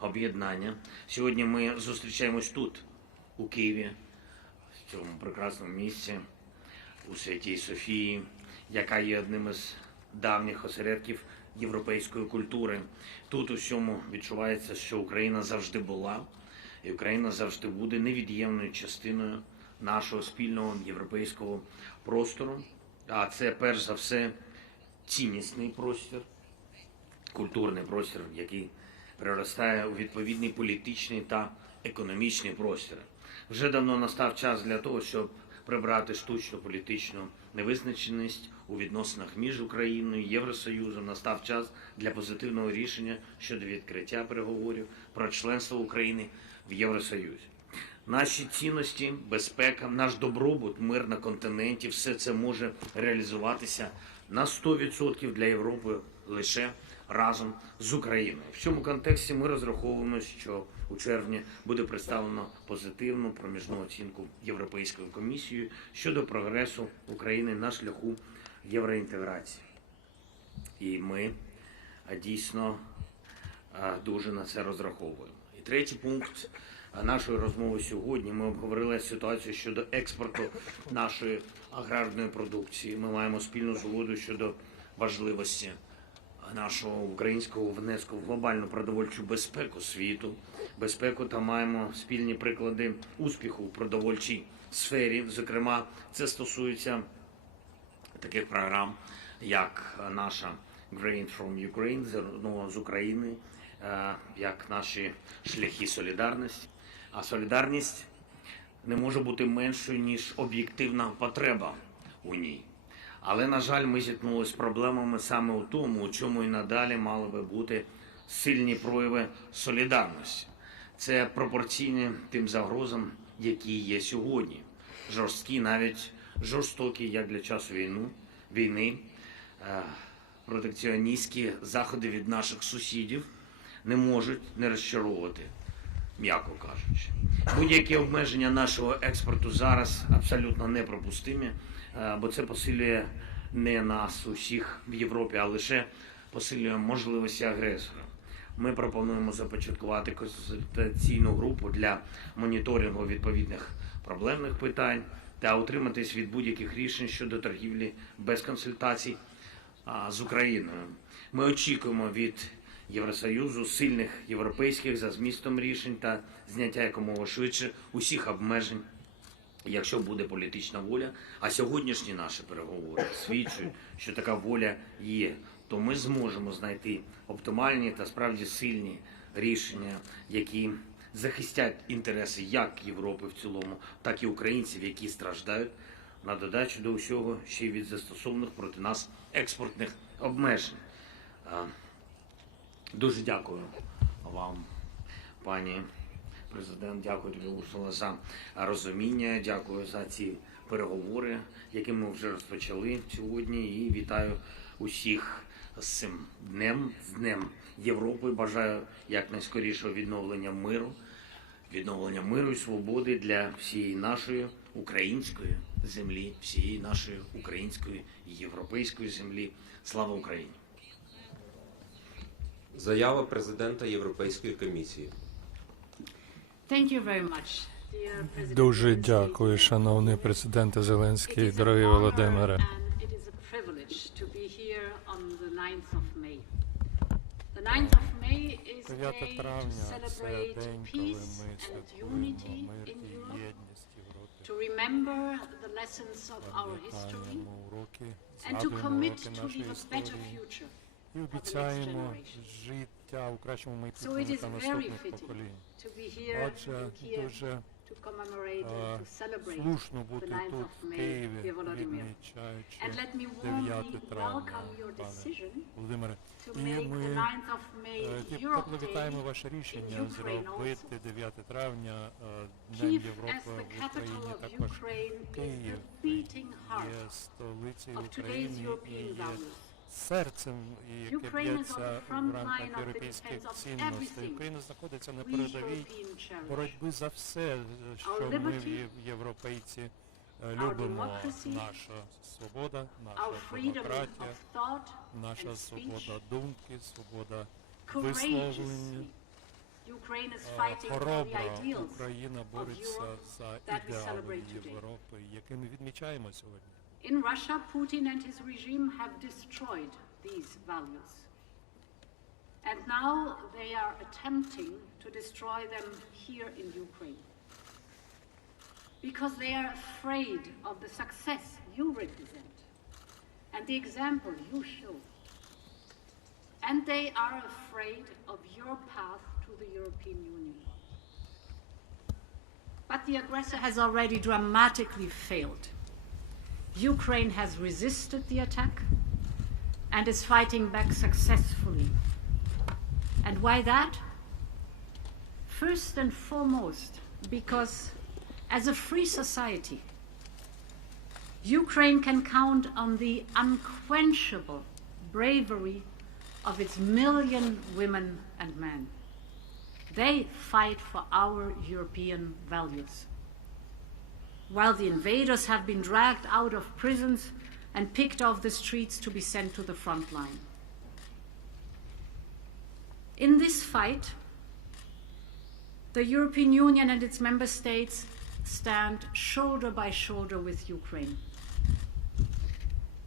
об'єднання. Сьогодні ми зустрічаємось тут, у Києві, в цьому прекрасному місці, у Святій Софії, яка є одним із давніх осередків європейської культури. Тут у всьому відчувається, що Україна завжди була, і Україна завжди буде невід'ємною частиною нашого спільного європейського простору. А це, перш за все, ціннісний простір, культурний простір, який переростає у відповідний політичний та економічний простір. Вже давно настав час для того, щоб прибрати штучну політичну невизначеність у відносинах між Україною і Євросоюзом. Настав час для позитивного рішення щодо відкриття переговорів про членство України в Євросоюзі. Наші цінності, безпека, наш добробут, мир на континенті – все це може реалізуватися на 100% для Європи лише разом з Україною. В цьому контексті ми розраховуємо, що у червні буде представлено позитивну проміжну оцінку Європейською комісією щодо прогресу України на шляху євроінтеграції. І ми дійсно дуже на це розраховуємо. І третій пункт нашої розмови сьогодні. Ми обговорили ситуацію щодо експорту нашої аграрної продукції. Ми маємо спільну згоду щодо важливості нашого українського внеску в глобальну продовольчу безпеку світу, безпеку, та маємо спільні приклади успіху в продовольчій сфері. Зокрема, це стосується таких програм, як наша Grain from Ukraine, зерно з України, як наші шляхи солідарності. А солідарність не може бути меншою, ніж об'єктивна потреба у ній. Але, на жаль, ми зіткнулися з проблемами саме у тому, у чому і надалі мали би бути сильні прояви солідарності. Це пропорційні тим загрозам, які є сьогодні. Жорсткі, навіть жорстокі, як для часу війни, протекціоністські заходи від наших сусідів не можуть не розчаровувати, м'яко кажучи. Будь-які обмеження нашого експорту зараз абсолютно неприпустимі, бо це посилює не нас усіх в Європі, а лише посилює можливості агресора. Ми пропонуємо започаткувати консультаційну групу для моніторингу відповідних проблемних питань та утриматись від будь-яких рішень щодо торгівлі без консультацій з Україною. Ми очікуємо від Євросоюзу сильних європейських за змістом рішень та зняття якомога швидше усіх обмежень, якщо буде політична воля. А сьогоднішні наші переговори свідчують, що така воля є, то ми зможемо знайти оптимальні та справді сильні рішення, які захистять інтереси як Європи в цілому, так і українців, які страждають, на додачу до всього ще й від застосованих проти нас експортних обмежень. Дуже дякую вам, пані президент, дякую тобі, Урсула, за розуміння, дякую за ці переговори, які ми вже розпочали сьогодні, і вітаю усіх з цим днем, з Днем Європи. Бажаю якнайскорішого відновлення миру і свободи для всієї нашої української землі, всієї нашої української і європейської землі. Слава Україні! Заява президента Європейської комісії. Дуже дякую, шановний президенте Зеленський, дорогий Володимире. 9 травня – це день, коли ми святкуємо мир і єдність Європи. Пам'ятаємо уроки, згадуємо уроки нашої історії і обіцяємо життя у кращому майбутньому для наступних поколінь. Отже, дуже слушно бути тут, в Києві, відмічаючи 9 травня, пане Володимире. І ми тепло вітаємо ваше рішення зробити 9 травня Днем Європи в Україні. Також Київ є столицею України і є серцем, яке б'ється в рамках європейських цінностей. Україна знаходиться на передовій боротьби за все, що ми, європейці, любимо. Наша свобода, наша демократія, наша свобода думки, свобода висловлення, хоробра Україна бореться за ідеали Європи, які ми відмічаємо сьогодні. In Russia, Putin and his regime have destroyed these values. And now they are attempting to destroy them here in Ukraine. Because they are afraid of the success you represent and the example you show. And they are afraid of your path to the European Union. But the aggressor has already dramatically failed. Ukraine has resisted the attack and is fighting back successfully. And why that? First and foremost, because as a free society, Ukraine can count on the unquenchable bravery of its million women and men. They fight for our European values. While the invaders have been dragged out of prisons and picked off the streets to be sent to the front line. In this fight, the European Union and its member states stand shoulder by shoulder with Ukraine.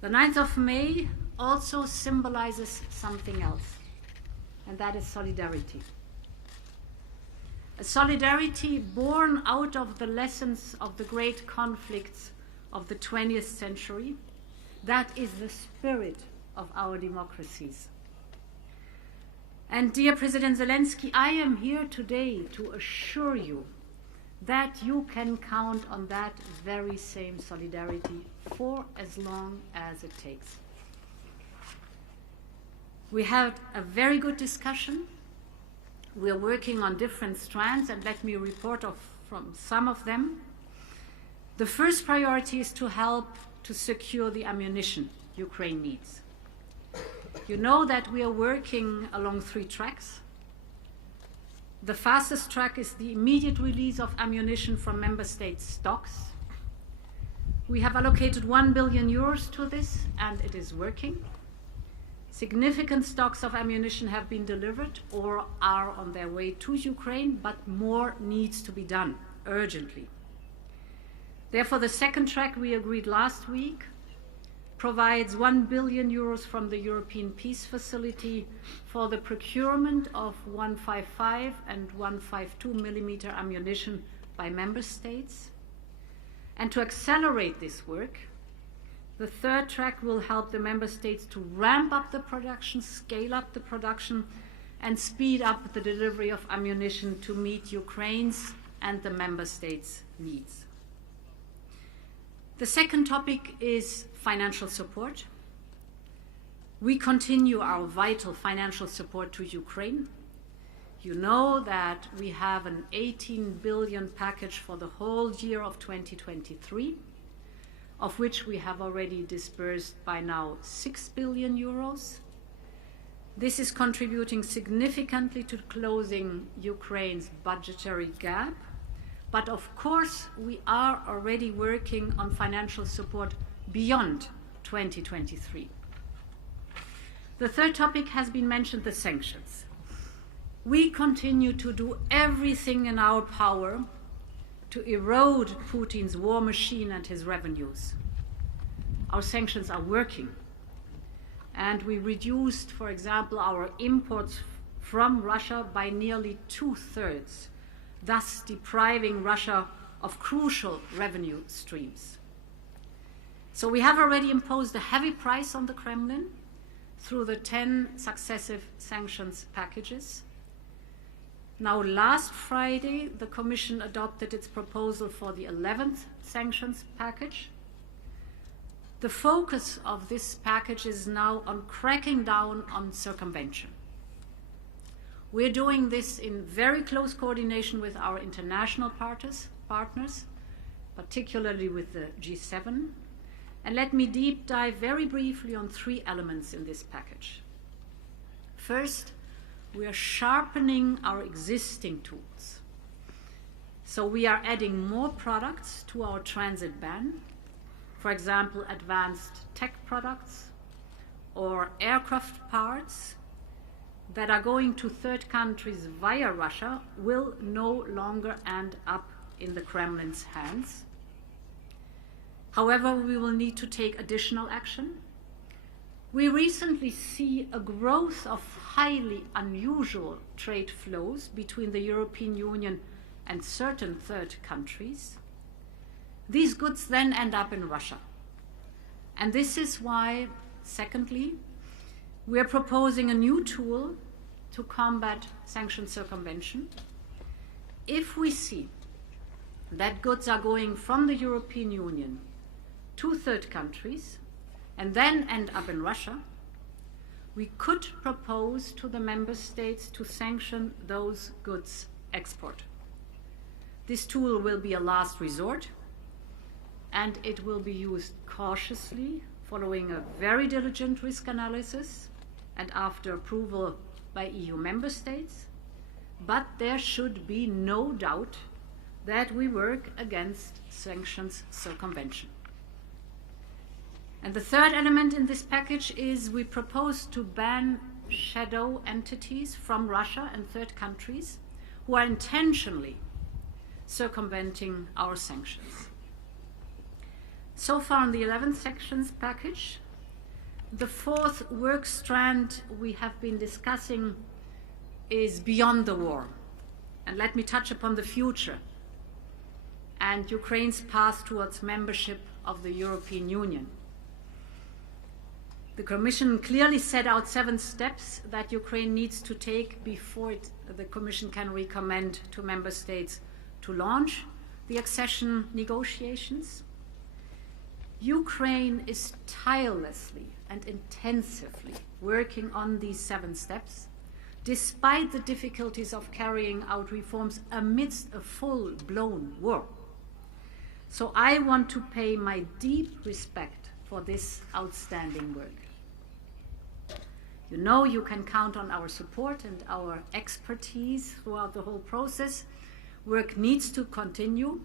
The 9th of May also symbolizes something else, and that is solidarity. A solidarity born out of the lessons of the great conflicts of the 20th century. That is the spirit of our democracies. And dear President Zelenskyy, I am here today to assure you that you can count on that very same solidarity for as long as it takes. We had a very good discussion. We are working on different strands, and let me report from some of them. The first priority is to help to secure the ammunition Ukraine needs. You know that we are working along 3 tracks. The fastest track is the immediate release of ammunition from member states' stocks. We have allocated 1 billion euros to this, and it is working. Significant stocks of ammunition have been delivered or are on their way to Ukraine, but more needs to be done urgently. Therefore, the second track we agreed last week provides 1 billion euros from the European Peace Facility for the procurement of 155 and 152 millimeter ammunition by member states. And to accelerate this work, the third track will help the member states to ramp up the production, scale up the production, and speed up the delivery of ammunition to meet Ukraine's and the member states' needs. The second topic is financial support. We continue our vital financial support to Ukraine. You know that we have an 18 billion package for the whole year of 2023. Of which we have already disbursed by now 6 billion euros. This is contributing significantly to closing Ukraine's budgetary gap. But of course, we are already working on financial support beyond 2023. The third topic has been mentioned, the sanctions. We continue to do everything in our power to erode Putin's war machine and his revenues. Our sanctions are working. And we reduced, for example, our imports from Russia by nearly 2/3, thus depriving Russia of crucial revenue streams. So we have already imposed a heavy price on the Kremlin through the 10 successive sanctions packages. Now, last Friday, the Commission adopted its proposal for the 11th sanctions package. The focus of this package is now on cracking down on circumvention. We're doing this in very close coordination with our international partners, particularly with the G7. And let me deep dive very briefly on 3 elements in this package. First, we are sharpening our existing tools. So we are adding more products to our transit ban, for example, advanced tech products or aircraft parts, that are going to third countries via Russia will no longer end up in the Kremlin's hands. However, we will need to take additional action. We recently see a growth of highly unusual trade flows between the European Union and certain third countries. These goods then end up in Russia. And this is why, secondly, we are proposing a new tool to combat sanction circumvention. If we see that goods are going from the European Union to third countries and then end up in Russia, we could propose to the member states to sanction those goods' export. This tool will be a last resort, and it will be used cautiously, following a very diligent risk analysis and after approval by EU member states. But there should be no doubt that we work against sanctions circumvention. And the third element in this package is we propose to ban shadow entities from Russia and third countries who are intentionally circumventing our sanctions. So far in the 11th sanctions package, the fourth work strand we have been discussing is beyond the war. And let me touch upon the future and Ukraine's path towards membership of the European Union. The Commission clearly set out 7 steps that Ukraine needs to take before the Commission can recommend to member states to launch the accession negotiations. Ukraine is tirelessly and intensively working on these 7 steps, despite the difficulties of carrying out reforms amidst a full-blown war. So I want to pay my deep respect for this outstanding work. You know you can count on our support and our expertise throughout the whole process. Work needs to continue.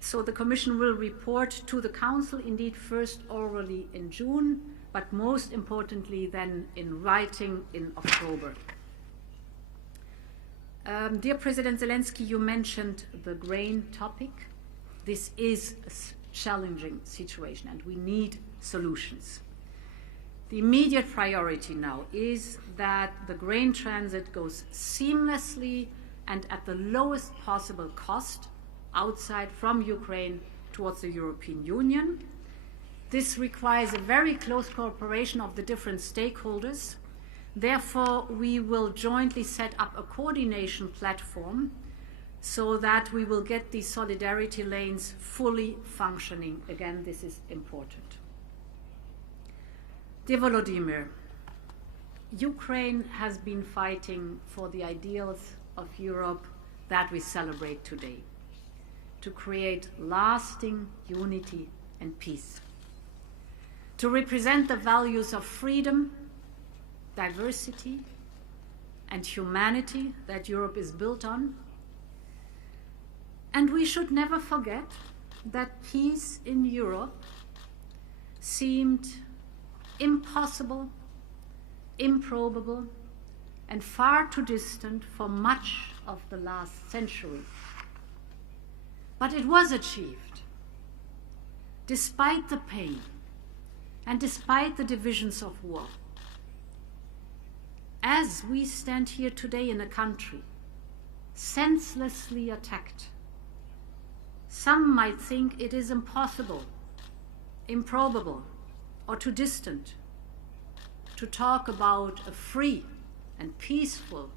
So the Commission will report to the Council, indeed first orally in June, but most importantly then in writing in October. Dear President Zelenskyy, you mentioned the grain topic. This is a challenging situation and we need solutions. The immediate priority now is that the grain transit goes seamlessly and at the lowest possible cost outside from Ukraine towards the European Union. This requires a very close cooperation of the different stakeholders. Therefore, we will jointly set up a coordination platform so that we will get these solidarity lanes fully functioning. Again, this is important. Dear Volodymyr, Ukraine has been fighting for the ideals of Europe that we celebrate today, to create lasting unity and peace, to represent the values of freedom, diversity, and humanity that Europe is built on. And we should never forget that peace in Europe seemed impossible, improbable, and far too distant for much of the last century. But it was achieved, despite the pain and despite the divisions of war. As we stand here today in a country senselessly attacked, some might think it is impossible, improbable, or too distant to talk about a free and peaceful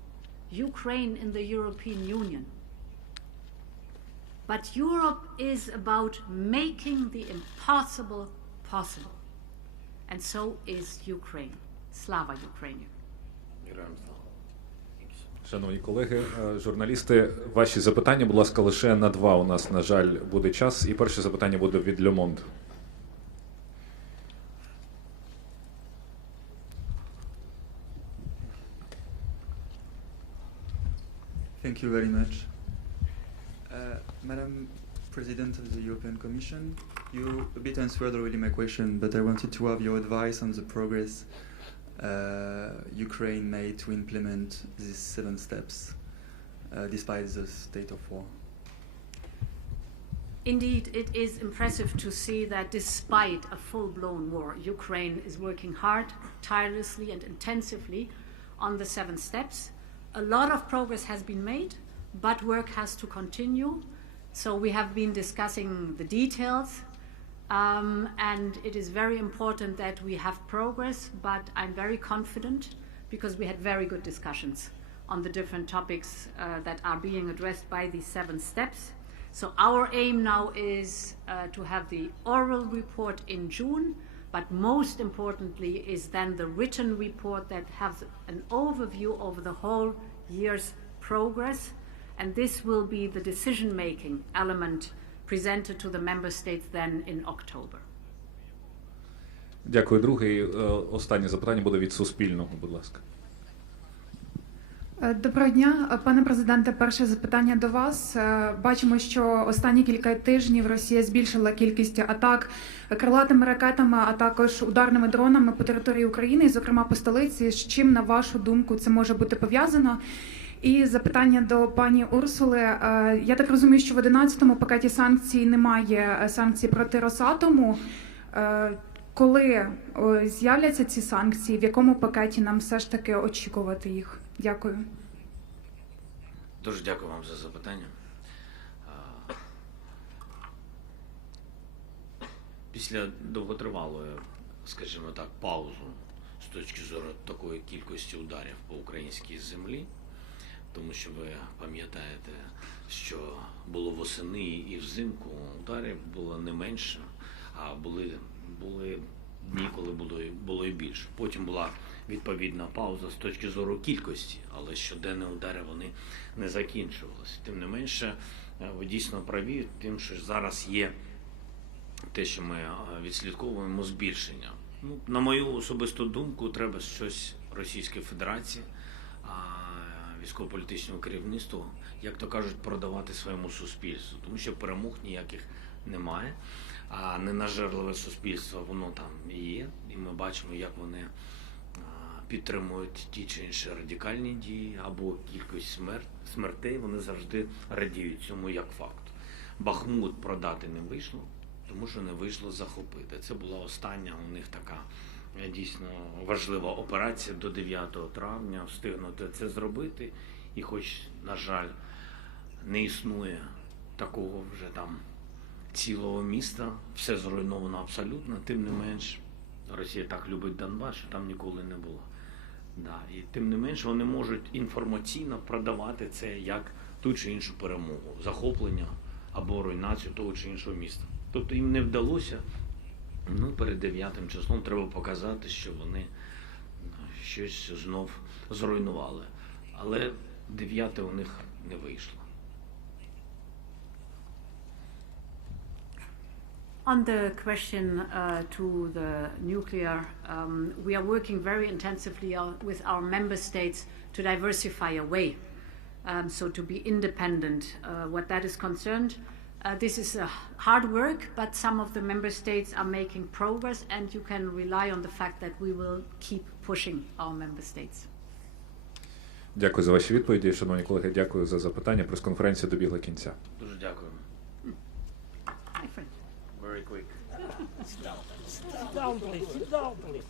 Ukraine in the European Union. But Europe is about making the impossible possible. And so is Ukraine. Slava Ukraini. Шановні колеги, журналісти, ваші запитання, будь ласка, лише на 2 у нас, на жаль, буде час. І перше запитання буде від Le Monde. Thank you very much. Madam President of the European Commission, you a bit answered already my question, but I wanted to have your advice on the progress Ukraine made to implement these 7 steps despite the state of war? Indeed, it is impressive to see that despite a full-blown war, Ukraine is working hard, tirelessly and intensively on the 7 steps. A lot of progress has been made, but work has to continue. So we have been discussing the details, and it is very important that we have progress, but I'm very confident because we had very good discussions on the different topics that are being addressed by these 7 steps. So our aim now is to have the oral report in June, but most importantly is then the written report that has an overview over the whole year's progress, and this will be the decision-making element presented to the member states then in October. Дякую. Друге і останнє запитання буде від Суспільного, будь ласка. Доброго дня, пане президенте. Перше запитання до вас. Бачимо, що останні кілька тижнів Росія збільшила кількість атак крилатими ракетами, а також ударними дронами по території України, зокрема по столиці. З чим, на вашу думку, це може бути пов'язано? І запитання до пані Урсули. Я так розумію, що в 11-му пакеті санкцій немає санкцій проти Росатому. Коли з'являться ці санкції, в якому пакеті нам все ж таки очікувати їх? Дякую. Дуже дякую вам за запитання. Після довготривалої, скажімо так, паузи з точки зору такої кількості ударів по українській землі, тому що ви пам'ятаєте, що було восени і взимку ударів було не менше, а були дні, коли було і більше. Потім була відповідна пауза з точки зору кількості, але щоденні удари вони не закінчувалися. Тим не менше, ви дійсно праві, тим, що зараз є те, що ми відслідковуємо, збільшення. На мою особисту думку, треба щось Російської Федерації, військово-політичному керівництву, як то кажуть, продавати своєму суспільству, тому що перемог ніяких немає, а ненажерливе суспільство, воно там і є, і ми бачимо, як вони підтримують ті чи інші радикальні дії або кількість смертей, вони завжди радіють цьому як факту. Бахмут продати не вийшло, тому що не вийшло захопити. Це була остання у них така дійсно важлива операція до 9 травня, встигнути це зробити. І хоч, на жаль, не існує такого вже там цілого міста, все зруйновано абсолютно, тим не менш, Росія так любить Донбас, що там ніколи не було. Да. І тим не менш, вони можуть інформаційно продавати це як ту чи іншу перемогу, захоплення або руйнацію того чи іншого міста. Тобто їм не вдалося, перед 9 числом треба показати, що вони щось знов зруйнували. Але 9 у них не вийшло. On the question to the nuclear, we are working very intensively with our member states to diversify away, so to be independent. What that is concerned, this is hard work, but some of the member states are making progress, and you can rely on the fact that we will keep pushing our member states. Дякую за ваші відповіді, шановні колеги. Дякую за запитання. Прес-конференція добігла кінця. Дуже дякую. My friend. Very quick. Sit down, please. Sit down, please.